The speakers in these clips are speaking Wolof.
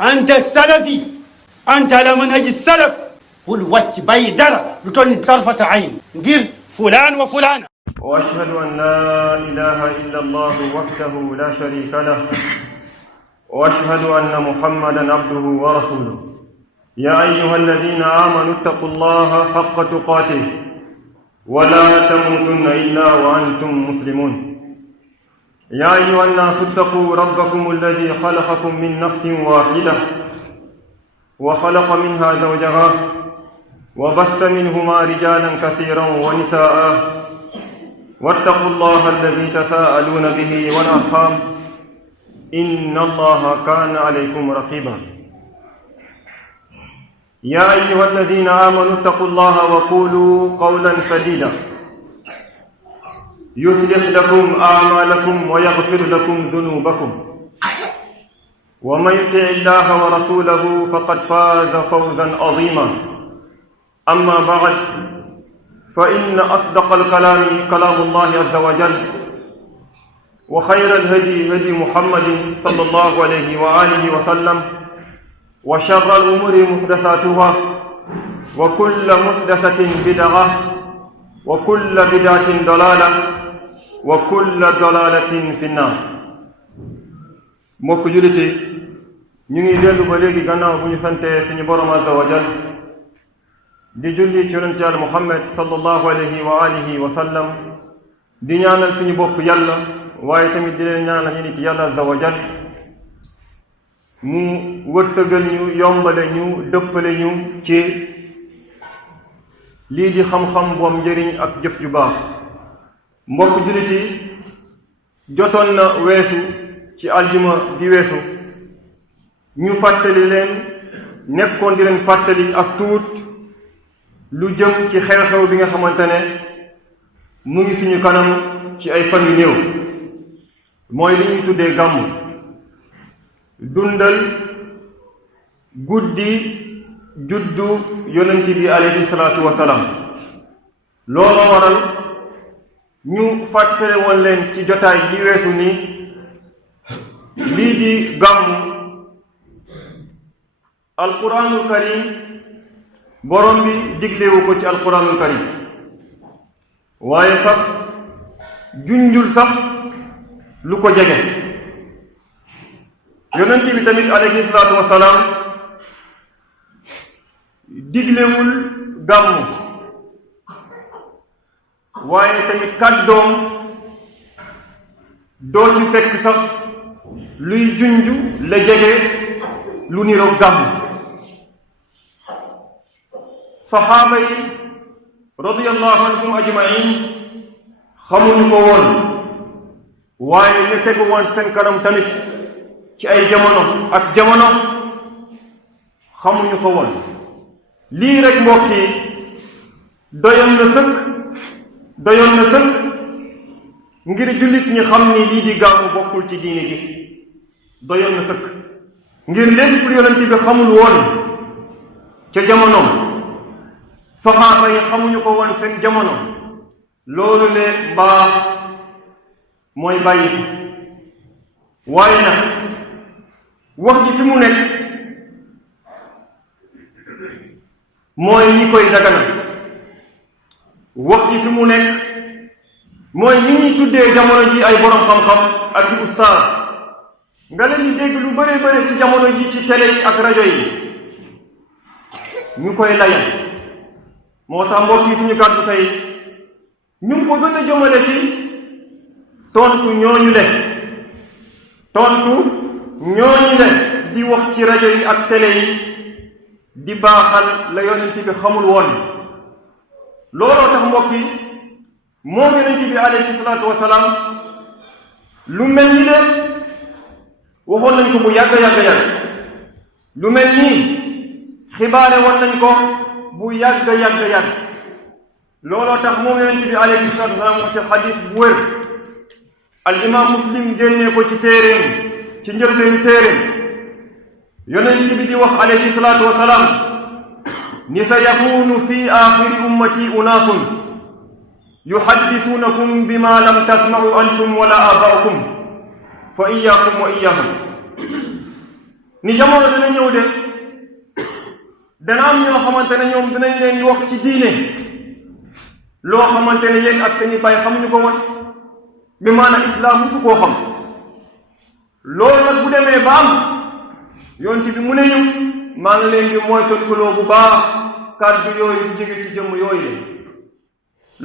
أنت السلفي، أنت على منهج السلف. قل وجه بيدر لتولي طرفة عين غير فلان وفلان. وأشهد أن لا إله إلا الله وحده لا شريك له، وأشهد أن محمدا عبده ورسوله. يا أيها الذين آمنوا اتقوا الله حق تقاته ولا تموتن إلا وأنتم مسلمون. يا أيها الناس اتقوا ربكم الذي خلقكم من نفس واحدة وخلق منها زوجها وبث منهما رجالا كثيرا ونساء، واتقوا الله الذي تساءلون به والأرحام إن الله كان عليكم رقيبا. يا أيها الذين آمنوا اتقوا الله وقولوا قولا سديدا يصلح لكم أعمالكم ويغفر لكم ذنوبكم، ومن يطع الله ورسوله فقد فاز فوزا عظيما. أما بعد، فإن أصدق الكلام كلام الله عز وجل، وخير الهدي هدي محمد صلى الله عليه وآله وسلم، وشر الأمور محدثاتها، وكل محدثة بدعة، وكل بدعة ضلالة، وكل ضلالة في النار. mbokk jullit ñu ngi dellu ba léegi gannaaw bu ñu sante suñu borom azza wa jal di julli ci yonent Yàlla Muhammad sallallahu alayhi wa alihi wa sallam, di ñaanal suñu bopp yàlla waaye tamit di leen ñaanal ñu nit yàlla azza wa jal mu wërsëgal ñu, yombale ñu, dëppale ñu ci lii di xam-xam bu am njëriñ ak jëf ju baax. mbokk jullit yi, jotoon na weesu ci aljuma di weesu ñu fàttali leen, nekkoon di leen fàttali as tuut lu jëm ci xew-xew bi nga xamante ne mu ngi suñu kanam ci ay fan yu néew, mooy li ñuy tuddee gàmmu. dundal guddi juddu yonent bi alayhi salaatu wasalaam. loolu waral ñu fàttale woon leen ci jotaay yi weesu ni lii di gàmmu alquranul karim borom bi diglewu ko ci alquranul karim, waaye sax junjul sax lu ko jege. yonent bi tamit alayhi salaatu wasalaam diglewul gàmmu, waaye tamit kàddoom doo ci fekk sax luy junju la jege lu niroog gàmmu. saxaaba yi radiyallahu anhum ajmain xamuñu ko woon, waaye ñu tegu woon seen kanam tamit ci ay jamono ak jamono xamuñu ko woon. lii rek mbokk yi doyoon na sëkk ngir jullit ñi xam ni lii di gàmmu bokkul ci diine ji. doyoon na sëkk ngir lépp lu yonent bi xamul woon ca jamonoom, saxaaba yi xamuñu ko woon seen jamono, loolu ne mbaax mooy bàyyi ko. waaye nag wax ji fi mu nekk mooy ñi koy daganal. wax ji fi mu nekk mooy ñi ñuy tuddee jamono ji ay borom xam-xam ak i ustaas, nga leen di dégg lu bëree bëri ci jamono ji ci télé yi ak rajo yi ñu koy layal. moo tax mbokk yi suñu kàddu tey ñu ngi ko gën a jëmale ci tontu ñooñu le di wax ci rajo yi ak télé yi di baaxal la yonent bi xamul woon. looloo tax mbokk yi moom yonent bi alayhi salaatu wasalaam lu mel ni leen waxoon nañ ko bu yàgg lu mel nii xibaare woon nañ ko bu yàgg looloo tax moom yonent bi alayhi salaatu wasalaam wax ci xadis bu wér al imam muslim génnee ko ci téeréem ci njëlbeenu téeréem yonent bi di wax alayhi salaatu wasalaam ni sa yakunu fi axiri ummati unaasun yuhaddisuunakum bima lam tasma'u antum wala aba'ukum fa iyyakum wa iyyahum. ni jamono dana ñëw de dana am ñoo xamante ne ñoom dinañ leen wax ci diine loo xamante ne yéen ak seeni baay xamuñu ko woon bi maanaam islam musu koo xam loolu nag bu demee ba am yonent bi mu ne ñu maa ngi leen di moytandikuloo bu baax kàddu yooyu di jóge ci jëmm yooyu la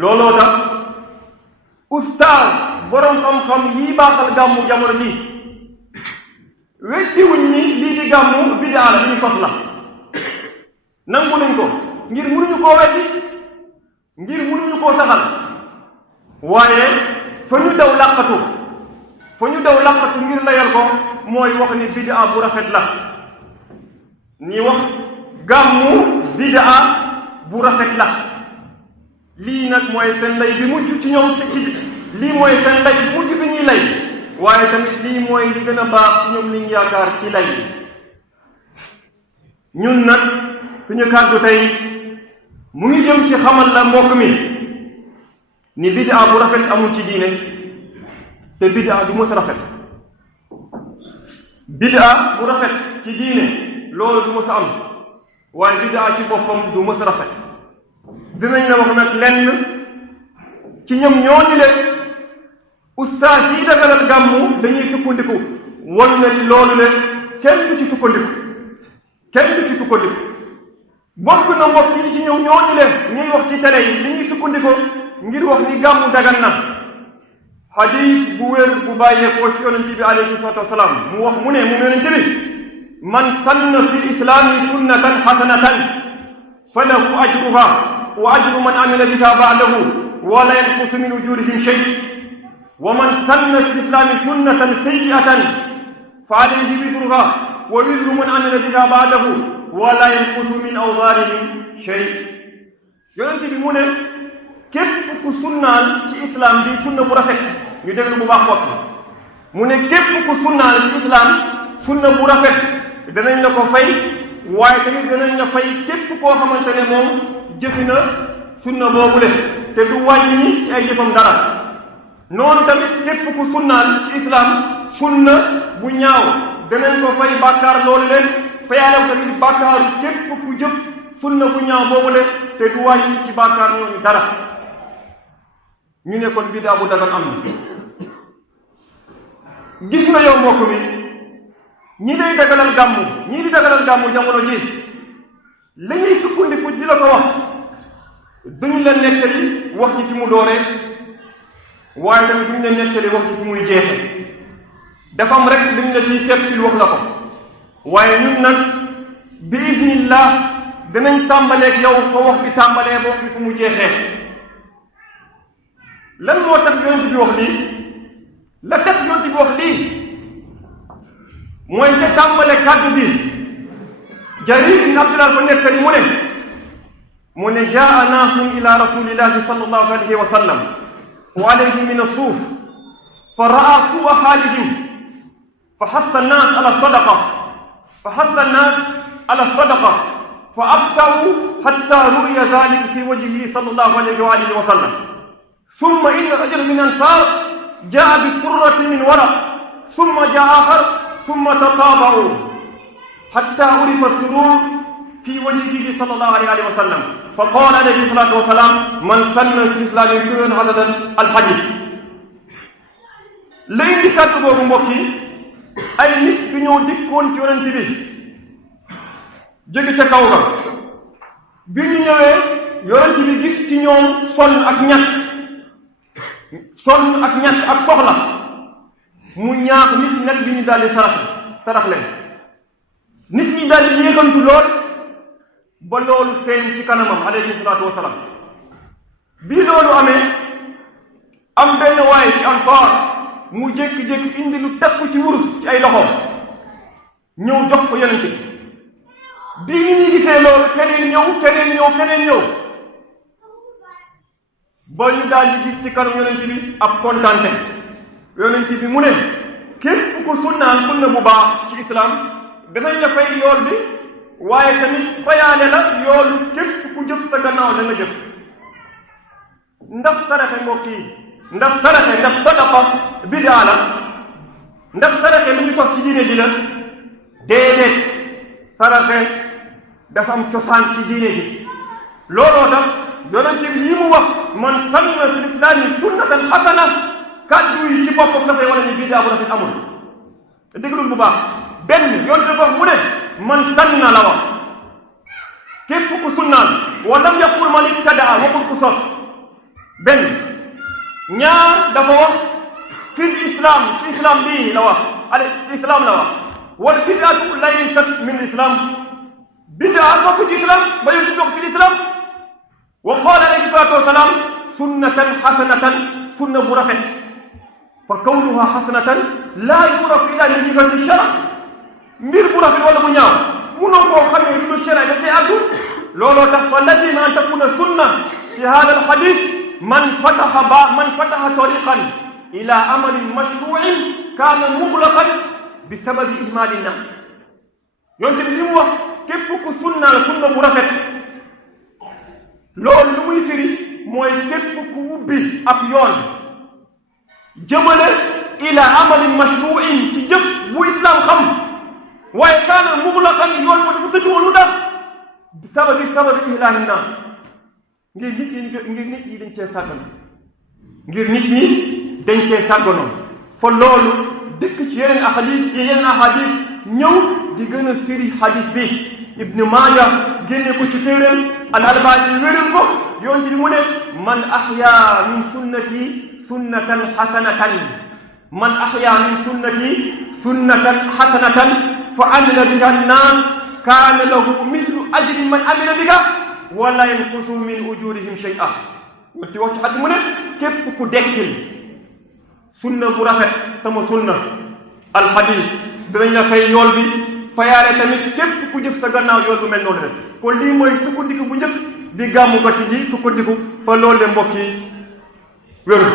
looloo tax ustaaz borom xam-xam yi baaxal gàmmu jamono ji weddiwuñ ni lii di gàmmu bidaa la li ñu sos la nangu nañ ko ngir mënuñu koo weddi ngir mënuñu koo saxal waaye fa ñu daw làqatu ngir layal ko mooy wax ni bidaa bu rafet la ni wax gàmmu bidaa bu rafet la lii nag mooy seen lay bi mujj ci ñoom lii mooy seen lay bi mujj bi ñuy lay waaye tamit lii mooy li gën a baax ci ñoom liñ yaakaar ci lay ñun nag suñu kàddu tey mu ngi jëm ci xamal la mbokk mi ni bidaa bu rafet amul ci diine te bidaa du mës a rafet bidaa bu rafet ci diine loolu du mës a am waaye bidaa ci boppam du mës a rafet dinañ la wax nag lenn ci ñoom ñooñu leen ustaas yi dagalal gàmmu dañuy sukkandiku wan na ni loolu leen kenn du ci sukkandiku bokk na mbokk yi ci ñoom ñooñu leen ñuy wax ci tere yi li ñuy sukkandiku ngir wax ni gàmmu dagan na xadiis bu wér bu bàyyeekoo ci yonent bi alayhi salaatu wasalaam mu wax mu ne moom yonent bi man sanna fi islaami sunnatan xasanatan falahu ajruha wa ajru man amila biha ba'dahu wa la yanqusu min ujurihim shay wa man sanna fi islaami sunnatan sayyi'atan fa alayhi wizruha wa wizru man amila biha ba'dahu wa la yanqusu min awzarihim shay yonent bi mu ne képp ku sunnaal ci islam bi sunna bu rafet ñu déglu bu baax bopp mu ne képp ku sunnaal ci islam sunna bu rafet danañ la ko fay waaye tamit danañ la fay képp koo xamante ne moom jëfi na sunna boobu le te du wàññi ci ay jëfam dara noonu tamit képp ku sunnaal ci islam sunna bu ñaaw danañ ko fay bàkkaar loolu leen fayaale tamit bàkkaaru képp ku jëf sunna bu ñaaw boobu le te du wàññi ci bàkkaar ñooñu dara ñu ne kon bidaa bu dagan am na gis nga yow mbokk mi ñi day dagalal gàmmu ñii di dagalal gàmmu jamono ji la ñuy sukkandiku di la ko wax duñu la nettali wax ci fi mu dooree waaye tamit duñu la nettali wax ci fi muy jeexe dafa am rek duñu la ciy seet wax la ko waaye ñun nag bi idnillah dinañ tàmbaleeg yow fa wax bi tàmbalee ba wax bi fu mu jeexee lan moo tax yonent bi wax lii la tax yonent bi wax lii mooy ca tàmbale kàddu bi Jarir bin Abdullah ko nettali mu ne jaa naasun ila rasulillahi sallallahu alayhi wa sallam wa alayhim min as-suuf fa raa su'a xaalihim fa hassa an-naas ala sadaqa fa abtaw hatta ru'ya dhalika fi wajhihi sallallahu alayhi wa alihi wa sallam ثم إن رجلا من الأنصار جاء بسرة من ورق ثم جاء آخر ثم تطابعوا حتى عرف السرور في وجهه صلى الله عليه وسلم فقال عليه الصلاة والسلام من سن في الإسلام سنة حسنة الحديث lay di kàddu boobu mbokk yi ay nit bi ñëw dikkoon ci yonent bi jóge ca kaw ga bi ñu ñëwee yonent bi gis ci ñoom sonn ak ñàkk ak soxla mu ñaax nit ñi nag bi ñu daal di sarax leen nit ñi daal di yéegantu lool ba loolu feeñ ci kanamam alayhi salaatu wasalaam bii loolu amee am benn waaye ci Ansaar mu jékki-jékki indi lu takku ci wurus ci ay loxoom ñëw jox ko yonent bi nit ñi gisee loolu keneen ñëw ba ñu daal di gis ci kanam yonent bi ab kontaante yonent bi mu ne képp ku sunnaan sunna bu baax ci islam danañ la fay yool bi waaye tamit fayaale la yoolu képp ku jëf sa gannaaw la nga jëf ndax saraxe mbokk yi ndax sadaqa bidaa la ndax saraxe lu ñu sos ci diine ji la déedéet saraxe dafa am cosaan ci diine ji looloo tax yonente bi yi mu wax man sanna fi lislaami sunnatan xasana kàddu yi ci boppam dafay wala ni bidaa bu rafet amul déglul bu baax benn yonente wax mu ne man sanna la wax képp ku sunnaal wa lam yaqul man ibtadaa waxul ku sos benn ñaar dafa wax fi islam ci islam bii la wax al islam la wax wal bidaatu laysat min islam bidaa bokk ci islam ba yonente bokk ci islam wa qaala alayhi salaatu wasalaam sunnatan xasanatan sunna bu rafet fa kawnuha xasanatan laa yurafu illa li jihati shara mbir bu rafet wala bu ñaaw munoo koo xamee lu dul shara dafay àggul looloo tax fa lazima an takuna sunna fi hada alxadis man fataha tariqan ila amalin mashruin kaana muglaqan bi sababi ihmali nnas yonte bi li mu wax képp ku sunnaal sunna bu rafet loolu lu muy firi mooy képp ku ubbi ab yoon jëmale ila amalin mashruin ci jëf bu islam xam waaye kaana muglaqan yoon moo dafa tëj woon lu tax bi sababi ihlaahi naas ngir nit ñi dañ cee sàgganoon ngir nit ñi dañ cee sàgganoon fa loolu dëkk ci yeneen ahadis ñëw di gën a firi hadis bi Ibn Maaja génne ko ci téeréem al-Albani wéral ko yoon ci mu ne man ahya min sunnati sunnatan hasanatan man ahya min sunnati sunnatan hasanatan fa amila biha an-naas kaana lahu mislu ajri man amila biha wala yanqusu min ujurihim shay'a wati wax ci xaddi mu ne képp ku dekkil sunna bu rafet sama sunna alxadis dinañ la fay yool bi fayaare tamit képp ku jëf sa gannaaw yool bu mel noonu rek kon lii mooy sukkandiku bu njëkk di gàmmukat yi sukkandiku fa loolu de mbokk yi wéru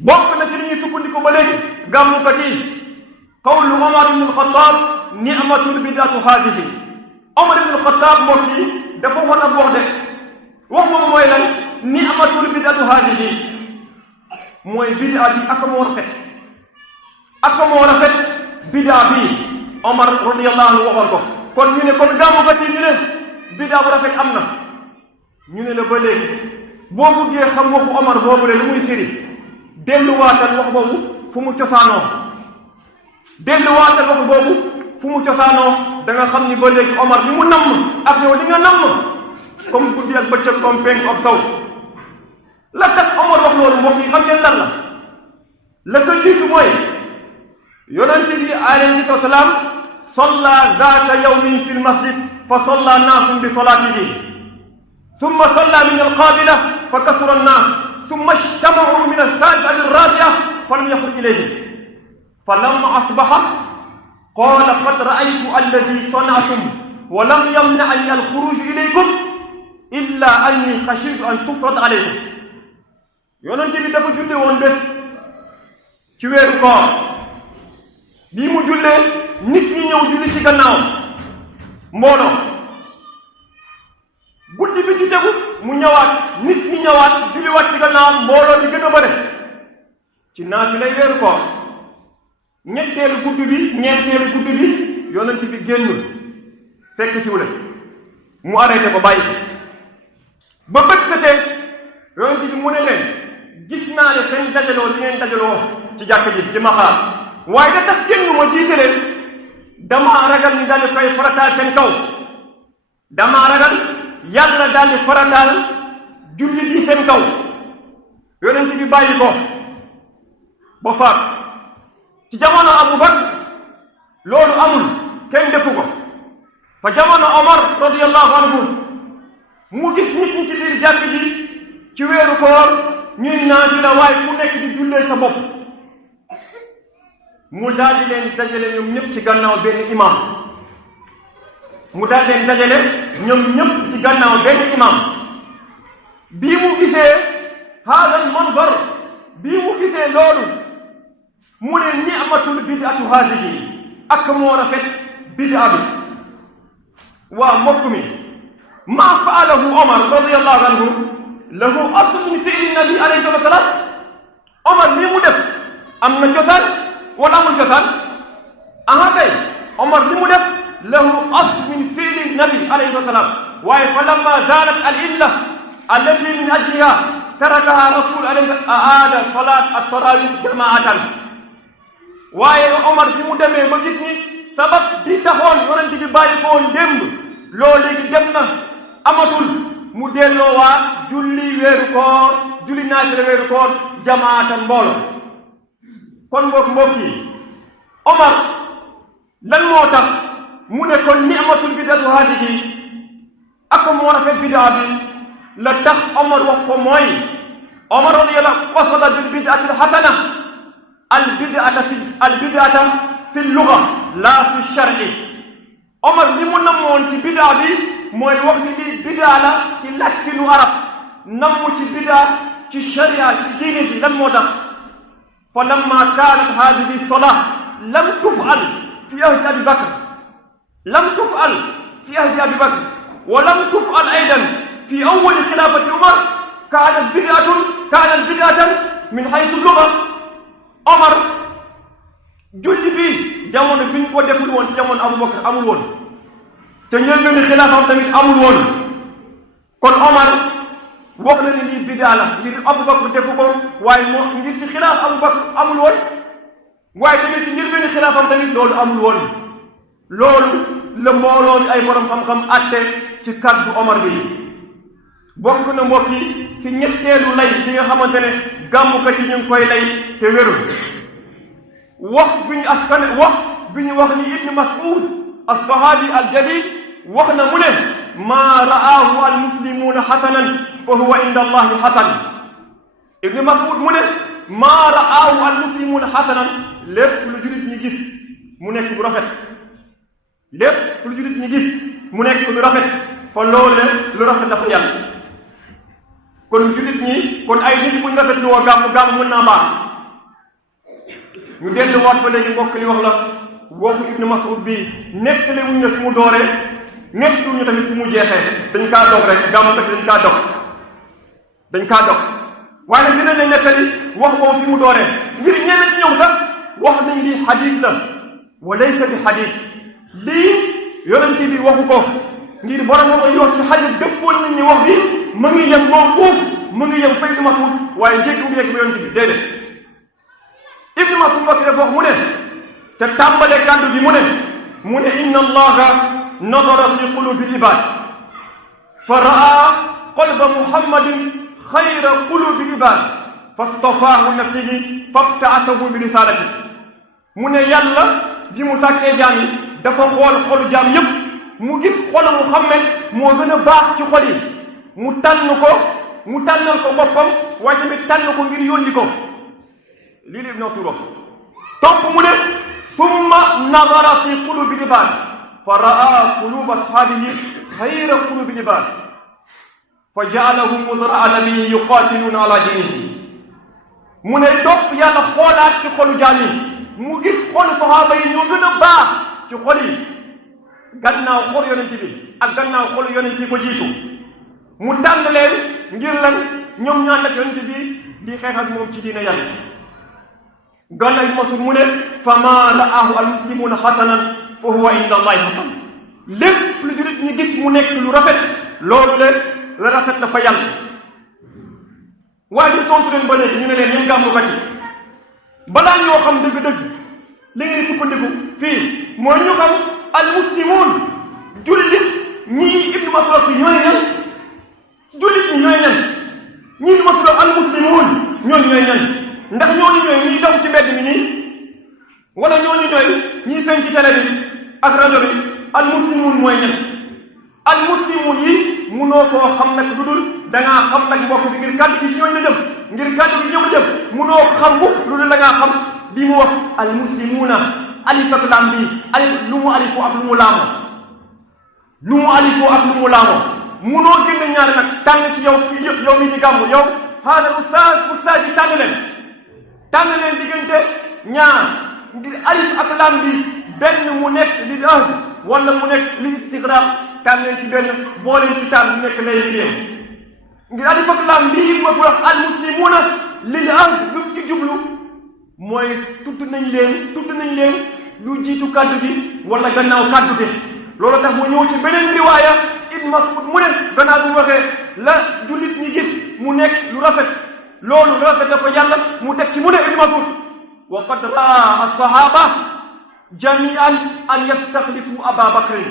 bokk na ci li ñuy sukkandiku ba léegi gàmmukat yi qawlu Omar ibn al-Khattab ni'matul bid'atu haadihi Omar ibn al-Khattab mbokk yi dafa mën a wax de wax boobu mooy lan ni'matul bid'atu haadihi mooy bid'a bi ak moo rafet bid'a bi Omar radiyallahu anhu waxoon ko kon ñu ne kon gàmmukat yi ñu ne bid'a bu rafet am na ñu ne la ba léegi boo buggee xam waxu Omar boobu le lu muy firi delluwaatal wax boobu fu mu cosaanoo da nga xam ni ba léegi Omar li mu namm ak yow li nga namm comme guddi ak bëccëg comme penku ak saw la tax Omar wax loolu mbokk yi xam ngeen lan la ko jiitu mooy yonente bi alayhi salaam salla zaata yawmin fi lmasjid fa salla naasun bi salaatihi summa salla min alqaabila fa kasura annaas summa ijtamau min alsaalisati alraabi'a fa lam yaxruj ilayhi fa lamma asbaxa qaala qad ra'aytu alladi sana'tum wa lam yamna'ni alxuruj ilaykum illa anni xashitu an tufrad alaykum yonente bi dafa julli woon bés ci weeru koor bii mu jullee nit ñi ñëw julli ci gannaaw mbooloo guddi bi ci tegu mu ñëwaat nit ñi ñëwaat julliwaat ci gannaaw mbooloo di gën a bëre ci naati lay weeru koor ñeenteelu guddi bi yonent bi génnul fekk ci wule mu arrêté ko bàyyi ba bët setee yonent bi mu ne leen gis naa ne seen dajaloo li ngeen dajaloo ci jàkk ji di ma xaar waaye da tax génn ma jiite leen damaa ragal ni daal di koy farataal seen kaw damaa ragal yàlla daal di farataal jullit yi seen kaw yonent bi bàyyi ko ba faat ci jamono Abu Bakr loolu amul kenn defu ko fa jamono Omar radiyallahu anhu mu gis nit ñi ci biir jàkk ji ci weeru koor ñuy naafila waaye ku nekk di jullee sa bopp mu daal di leen dajale ñoom ñëpp ci gannaaw benn imam bii mu gisee haadal manzar bii mu gisee loolu mu ne ni'matul bid'atu haadihi ak moo rafet bid'a bi waa mbokk mi maa fa'alahu Omar radiyallahu anhu lahu asl min fi'li nabi alayhi salatu wa salaam Omar li mu def am na cosaan wala amul cosaan aha kay Omar li mu def lahu asl min fiili nabi alayhi salaam waaye fa lamma zaalat al illa allati min ajliha tarakaha rasul alayhi aada salat at-tarawih jamaatan waaye Omar bi mu demee ba gis ni sabab di taxoon yonent bi bàyyi ko woon démb loo léegi dem na amatul mu delloowaat julli weeru koor julli naafila weeru koor jamaatan mbooloo kon mbokk yi Omar lan moo tax mu ne kon ni'matul bid'atu haadihi ak moo rafet bid'a bi la tax Omar wax ko mooy Omar radiyallahu qasada bil bid'ati al hasana al bid'ata fi lugha la fi shar'i Omar li mu namoon ci bid'a bi mooy wax ni lii bid'a la ci lakkinu arab namu ci bid'a ci sharia ci diine ji lan moo tax fa lamma kaanat haadihi salah lam tuf'al fi ahdi Abi Bakr lam tuf'al fi ahdi Abi Bakr wa lam tuf'al aydan fi awwal khilaafati Umar kaanat bid'atan min haythu lugha Omar julli bi jamono bi ñu ko deful woon jamono Abu Bakr amul woon te njëlbéenu xilaafam tamit amul woon kon Omar wax na ni lii bidaa la ngir Abu Bakr defu ko waaye moo ngir ci xilaaf Abu Bakr amul woon waaye tamit ci njëlbéenu xilaafam tamit loolu amul woon loolu la mbooloo mi ay borom xam-xam atte ci kaddu Omar bi bokk na mbokk yi ci ñetteelu lay bi nga xamante ne gàmmukat yi ñu ngi koy lay te wérul wax bi ñu wax ni Ibn Mas'ud as-sahabi al-jalil wax na mu ne maa ra'aahu al-muslimuuna xasanan fa huwa inda allahi xasan Ibn Mas'ud mu ne maa ra'aahu al-muslimuuna xasanan lépp lu julit ñi gis mu nekk lu rafet lépp lu julit ñi gis mu nekk lu rafet fa loole lu rafet dafa yàlla kon julit ñi kon ay nit buñ rafet lu woo gàmm mën naa baax ñu delluwaat ba léegi mbokk li wax la waxu Ibn Mas'ud bi nettali wuñ na fi mu dooree nettali ñu tamit fi mu jeexee dañ kaa dog rek gàmm kat dañ kaa dog waaye nag dinañ leen nettali wax boobu fi mu dooree ngir ñeneen ci ñoom sax wax nañ lii xadiis la wa laysa bi xadiis lii yonent bi waxu ko ngir borom moo koy wax ci xadiis dëppoon nañ ni wax bi mu ngi yem moom foofu mu ngi yem fa Ibn Mas'ud waaye jéggi yegg ba yonent bi déedéet Ibn Mas'ud wax dafa wax mu ne te tàmbale kàddu gi mu ne inna allaha nadara fi qulubi al-ibad fa raa qalba muhammadin xayra qulubi al-ibad fastafaahu nafsihi fabta'athahu bi risalati mu ne yàlla bi mu sàkkee jaam yi dafa xool xolu jaam yépp mu gis xolu Muhammad moo gën a baax ci xol yi mu tànnal ko boppam waaye tamit tànn ko ngir yónni ko lii la Ibn Mas'ud wax topp mu ne summa nadara fi qulubi al-ibad fa raa quluba ashaabihi xayra qulubi al-ibad fa ja'alahum muzra'a nabiyyin yuqaatiluuna ala diinihi mu ne topp yàlla xoolaat ci xolu jaam yi mu gis xolu sahaaba yi ñoo gën a baax ci xol yi gannaaw xol yonent bi ak gannaaw xolu yonent yi ko jiitu mu tànn leen ngir lan ñoom ñaan ak yonent bi di xeex ak moom ci diina yàlla gannaaw Ibn Mas'ud mu ne fa maa ra'aahu al-muslimuuna hasanan fa huwa inda allahi hasan lépp lu jurit ñi gis mu nekk lu rafet loolu leen la rafet dafa yàlla waaye ñu tontu leen ba léegi ñu ne leen yéen gàmmukat yi balaa ñoo xam dëgg-dëgg li ngeen sukkandiku fii mooy ñu xam al-muslimuun jullit ñii Ibn Mas'ud ñooy ñan jullit ñi ñooy ñan ñii Ibn Mas'ud al-muslimuun ñooy ñan ndax ñooñu ñooy ñiy daw ci mbedd mi nii wala ñooñu ñooy ñiy feeñ ci télé bi ak rajo bi al-muslimuun mooy ñan al-muslimuun yi munoo koo xam nag lu dul dangaa xam nag mbokk bi ngir kàddu gi ci ñooñu la jëm ngir kàddu gi ñoom la jëm munoo ko xam mukk lu dul dangaa xam li mu wax al-muslimuuna alif ak laam bi alif lu mu alifoo ak lu mu laamoo lu mu alifoo ak lu mu laamoo munoo génn ñaar nag tànn ci yow mi ci gàmmu yow haada ustaaz yi tànn leen diggante ñaar ngir alif ak laam bi benn mu nekk li ahd wala mu nekk li istigraq tànn leen ci benn boo leen ci tànn nekk lay liggéey ngir alif ak laam bi ma ko wax al muslimuuna lil ahd lu ci jublu mooy tudd nañ leen lu jiitu kaddu gi wala gannaaw kaddu gi loolu tax mu ñëw ci beneen riwaaya Ibn Mas'ud mu ne gannaaw bu waxee la jullit ñi gis mu nekk lu rafet loolu rafet na ko yàlla mu teg ci mu ne Ibn Mas'ud wa qad raa as-sahaba jami'an an yastaxlifu Aba Bakrin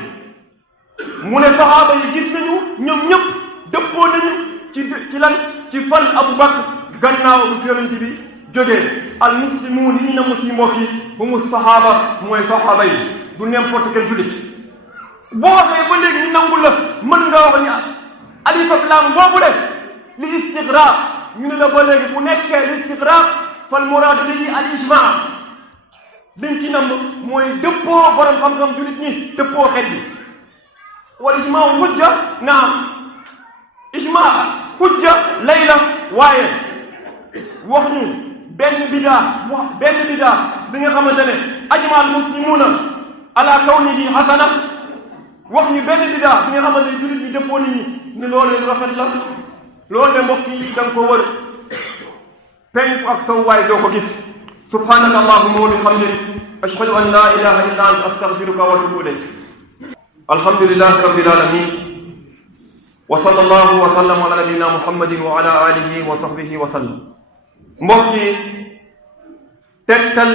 mu ne sahaaba yi gis nañu ñoom ñëpp dëppoo nañu ci lan ci fal Abu Bakr gannaaw bu yonent bi jógee al muslimuun yi na muslim mbokk yi humu sahaaba mooy sahaaba yi du n'importe quel jullit boo waxee ba léegi ñu nangul la mën nga wax ni alif ak laam boobu def li istigraq ñu ne la ba léegi bu nekkee li istigraq fal muraadu li al ijmaa liñ ci nam mooy dëppoo borom xam-xam jullit ñi dëppoo xel bi wal ijmaa hujja naam ijmaa hujja lay la waaye wax ñu benn bidaa bi nga xamante ne ajmaa al muslimuuna ala kawnihi hasana wax ñu benn bidaa bi nga xamante ne jullit ñi dëppoo nit ñi ni loolu lu rafet la loolu de mbokk yi da nga ko wër penku ak saw waay doo ko gis subhanaka allahumma wa bihamdik ashhadu an la ilaha illa anta astaghfiruka wa atubu ilayk alhamdulillahi rabbil alamin wa sallallahu wa sallam ala nabiyyina muhammadin wa ala alihi wa sahbihi wa sallam mbokk yi tegtal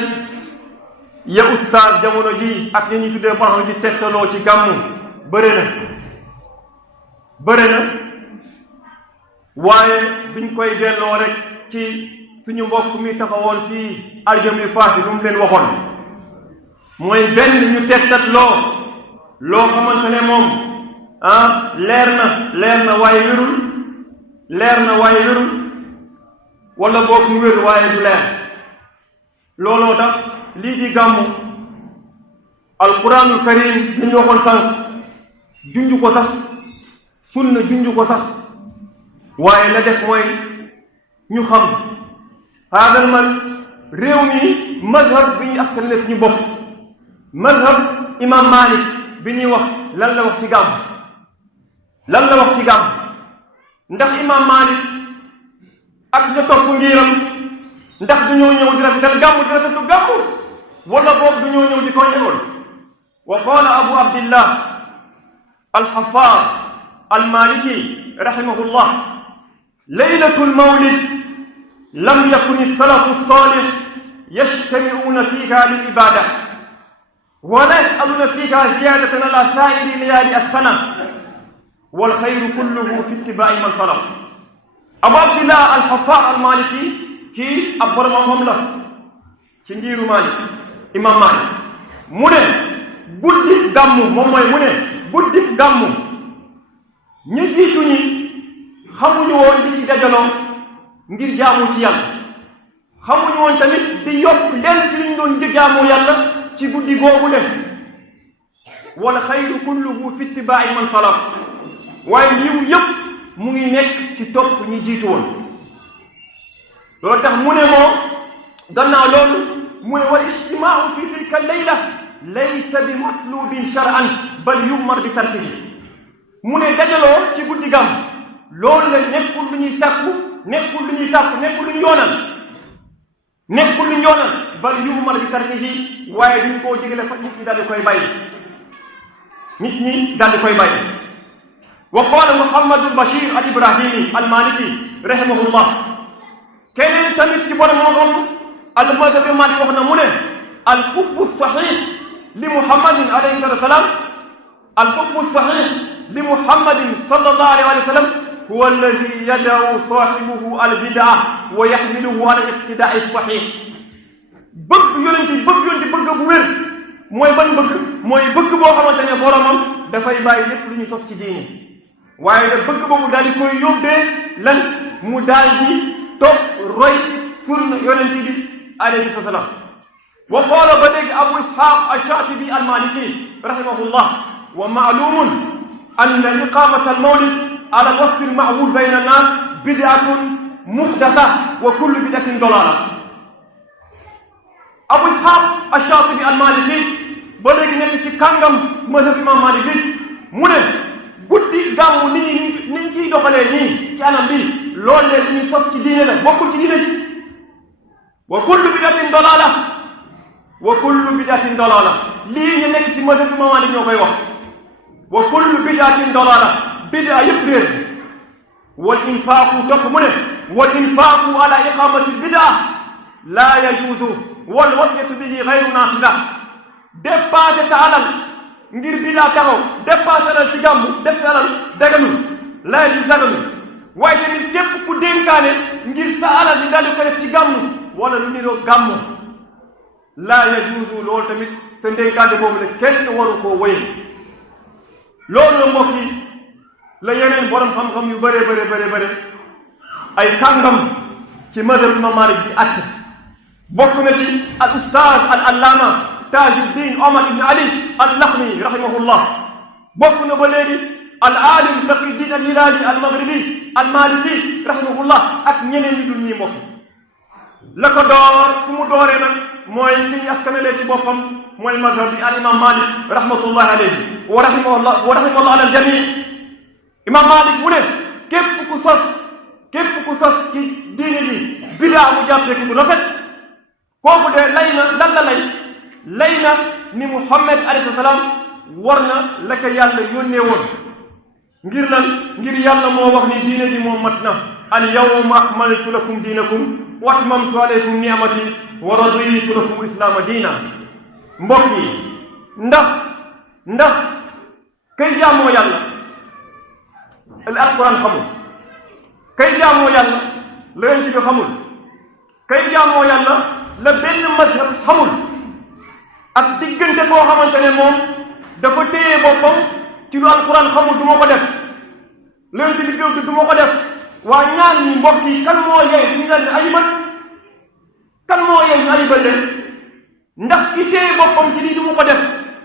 ya ustaas jamono ji ak ñi ñu tuddee borom ji tegtaloo ci gàmmu bëre na waaye biñ koy delloo rek ci suñu mbokk mi taxawoon fii aljam yu faati lu mu leen waxoon mooy benn ñu tegtat loo xamante ne moom leer na waaye wérul wala boog mu wér waaye du leer looloo tax lii di gàmmu alquranul karim li ñu waxoon sànq junj ko sax sunna junj ko sax waaye la def mooy ñu xam haadal man réew mi mazhab bi ñuy askanale suñu bopp mazhab imam Malik bi ñuy wax lan la wax ci gàmm ndax imam Malik ak ña topp ngiram ndax dañoo ñëw di rafetal gàmmu di rafetlu gàmmu wala boobu dañoo ñëw di ko ñëwal wa qala abu abdillah alxafaar almaliki rahimahullah laylatu lmawlid lam yakun salafu salih yajtamiuuna fiha lilibada wala yasaluna fiha ziyadatan ala sairi layali alsana walxayru kulluhu fi ittibai man salaf abu abdillah alxafaar almaliki ci ab borom xam la ci ngiiru Malik imam Malik mu ne guddi gàmmu moom mooy mu ne guddi gàmmu ñi jiitu ñi xamuñu woon di ci dajaloo ngir jaamu ci yàlla xamuñu woon tamit di yokk lenn ci liñ doon jaamu yàlla ci guddi googu le wala xayru kulluhu fi ittibaai man salaf waaye yiw yëpp mu ngi nekk ci topp ñi jiitu woon loolu tax mu ne moo gannaaw loolu mu ne wal ijtimaau fi tilka layla laysa bi matlubin shar'an bal yumar bi tarkihi mu ne dajaloo ci guddi gàmm loolu la nekkul lu ñuy sàkku nekkul lu ñu yoonal bal yumar bi tarkihi waaye duñ koo jégale fa nit ñi daal di koy bàyyi wa qala Muhammadul Bashir al Ibrahimi al Maliki rahimahullah keneen tamit ci borom moo xam al madhab Malik wax na mu ne al hubbu sahih li Muhammadin alayhi salatu wasalam al hubbu sahih li Muhammadin sallallahu alayhi wa sallam huwa alladi yad'u sahibuhu al bid'a wa yahmiluhu ala iqtida'i sahih bëgg yonenti bëgg bu wér mooy ban bëgg mooy bëgg boo xamante ne boromam dafay bàyyi lépp lu ñu sos ci diine waaye da bëgg boobu daal di koy yóbbee lan mu daal di topp roy sunna yonent bi alayhi salaam wa qaala ba dégg abu ishaq ash-shatibi al-maliki rahimahullah wa ma'lumun anna iqamata al-mawlid ala al-wasf al-ma'mul bayna an-nas bid'atun muhdatha wa kullu bid'atin dalala abu ishaq ash-shatibi al-maliki ba léegi nekk ci kàngam mazhab imam Malik bi mu ne guddi gàmmu nit ñi niñ ciy doxalee nii ci anam bi loolu leen li ñuy sos ci diine la bokkul ci diine ji wa kullu bidatin dalala wa kullu bidatin dalala lii ñu nekk ci mazhab Imam Malik ñoo koy wax wa kullu bidatin dalala bida yëpp réer wal infaaqu topp mu ne wal infaaqu ala iqamati bida la yajuuzu wal wasiyatu bihi gayru naafila dépassé sa alal ngir bida taxaw dépassé alal ci gàmmu def sa alal daganul la yajuuzu daganul waaye tamit képp ku dénkaane ngir sa alal di daal di ko def ci gàmmu wala lu niroo gàmmu la yajuuzu loolu tamit sa dénkaane boobu la kenn waru koo wéyal loolu la mbokk yi la yeneen borom xam-xam yu bëree bëre ay kàngam ci mazhab Imam Malik bi at bokk na ci al ustaaz al allaama Tajuddin Omar ibn Ali al Laxmi rahimahullah bokk na ba léegi al alim Taqiyuddin al Hilali al Maghribi al Maliki rahimahullah ak ñeneen ñi dul ñii mbokk la ko door fu mu dooree nag mooy li ñu askanalee ci boppam mooy mazhab bi al imam Malik rahmatullah alayhi wa rahimahullah ala al jami imam Malik mu ne képp ku sos ci diine ji bidaa mu jàppee ko du rafet kooku de lay na lan la lay na ni Muhammad alayhi salaam war na la ko yàlla yónnee woon ngir lan ngir yàlla moo wax ni diine ji moo mat na al yawma akmaltu lakum diinakum wa atmamtu alaykum ni'mati wa raditu lakum islaama diina mbokk yi ndax kay jaamoo yàlla alquran xamul kay jaamoo yàlla la yonent bi xamul kay jaamoo yàlla la benn mazhab xamul ak diggante boo xamante ne moom dafa téye boppam ci lu alquran xamul du ma ko def la yonent bi du ma ko def waa ñaar ñi mbokk yi kan moo yey ñu leen ayibal kan moo yey ñu ayibal leen ndax ki téye boppam ci lii du ma ko def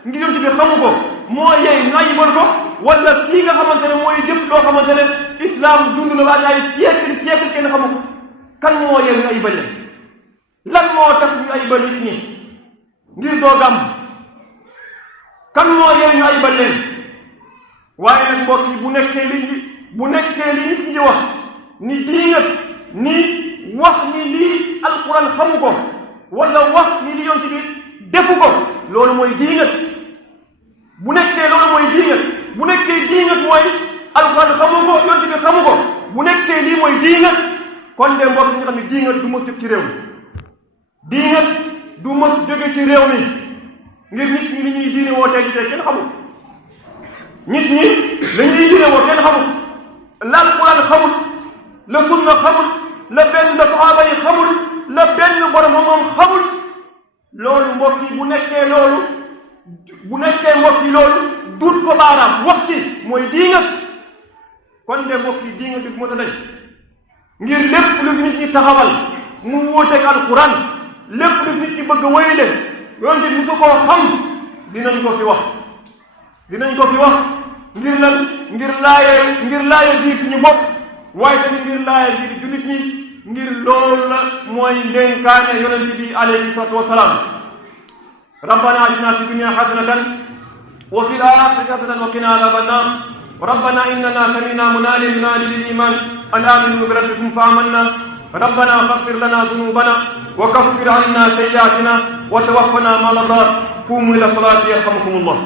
ngir yonent bi xamu ko moo yey ñu ayibal ko wala kii nga xamante ne mooy jëf loo xamante ne islam dund la waa ay siècle kenn xamu ko kan moo yey ñu ayibal leen lan moo tax ñu ayibal nit ñi ngir doo gàmm kan moo yey ñu ayibal leen waaye nag mbokk yi bu nekkee li nit ñi wax ni diingat ni wax ni lii alquran xamu ko wala wax ni li yonent bi defu ko loolu mooy diingat bu nekkee loolu mooy diingat bu nekkee diingat mooy alquran xamu ko yonent bi xamu ko bu nekkee lii mooy diingat kon de mbokk ñi nga xam ne diingat du mës jóg ci réew mi diingat du mës jóge ci réew mi ngir nit ñi li ñuy diine woo tey kenn xamul nit ñi la ñuy diine woo kenn xamul la alquran xamul la sunna xamul la benn sahaaba yi xamul la benn borom moom xamul loolu mbokk yi bu nekkee mbokk yi loolu duut ko baaraam wax ci mooy diingat kon de mbokk yi diingat bi moo ta day ngir lépp lu nit ñi taxawal mu wuuteeg alquran lépp lu nit ñi bëgg a wéyle yonte bi su koo xam dinañ ko fi wax ngir lan ngir laaye diir suñu bopp waaye tamit ngir laaye diir jullit ñi ngir loolu la mooy ndénkaane yonente bi alayhi salatu wasalaam rabbana atina fi dunya hasanatan wa fil akhirati hasanatan wa qina adhaban nar rabbana innana sami'na munadiyan yunadi lil iman an aminu bi rabbikum fa amanna rabbana faghfir lana dhunubana wa kaffir 'anna sayyi'atina wa tawaffana ma'al abrar qumu ila salati yarhamukumullah